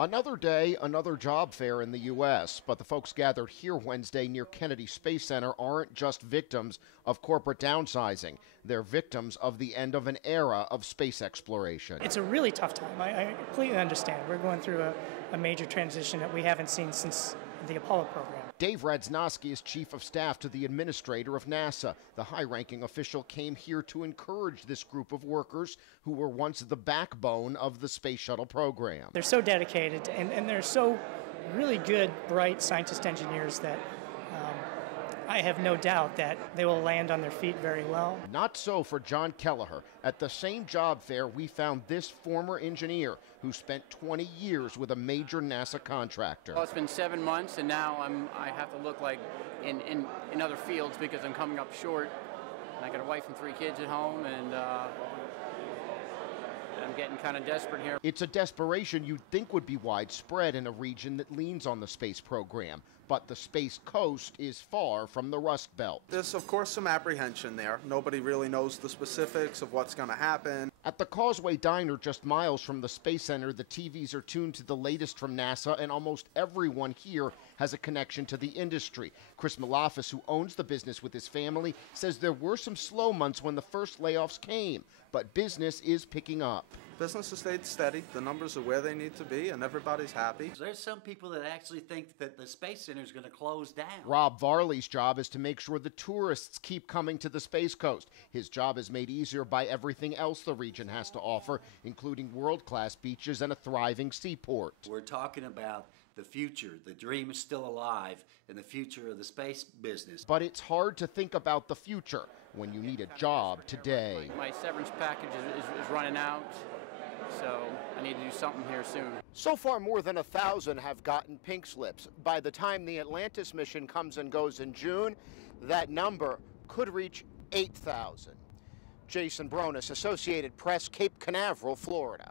Another day, another job fair in the U.S., but the folks gathered here Wednesday near Kennedy Space Center aren't just victims of corporate downsizing. They're victims of the end of an era of space exploration. It's a really tough time. I completely understand. We're going through a major transition that we haven't seen since the Apollo program. Dave RADZANOWSKI is chief of staff to the administrator of NASA. The high-ranking official came here to encourage this group of workers who were once the backbone of the Space Shuttle program. They're so dedicated, and they're so really good, bright scientist engineers that I have no doubt that they will land on their feet very well. Not so for John KELLEHER. At the same job fair, we found this former engineer who spent 20 years with a major NASA contractor. Well, it's been 7 months, and now I have to look like in other fields because I'm coming up short. And I got a wife and 3 kids at home, and I'm getting kind of desperate here. It's a desperation you'd think would be widespread in a region that leans on the space program, but the Space Coast is far from the Rust Belt. There's, of course, some apprehension there. Nobody really knows the specifics of what's going to happen. At the Causeway Diner, just miles from the Space Center, the TVs are tuned to the latest from NASA, and almost everyone here has a connection to the industry. Chris MALAFIS, who owns the business with his family, says there were some slow months when the first layoffs came, but business is picking up. Business has stayed steady. The numbers are where they need to be, and everybody's happy. There's some people that actually think that the Space Center is going to close down. Rob Varley's job is to make sure the tourists keep coming to the Space Coast. His job is made easier by everything else the region has to offer, including world-class beaches and a thriving seaport. We're talking about the future. The dream is still alive in the future of the space business. But it's hard to think about the future when you need a job today. My severance package is running out, so I need to do something here soon. So far, more than 1,000 have gotten pink slips. By the time the Atlantis mission comes and goes in June, that number could reach 8,000. Jason Bronis, Associated Press, Cape Canaveral, Florida.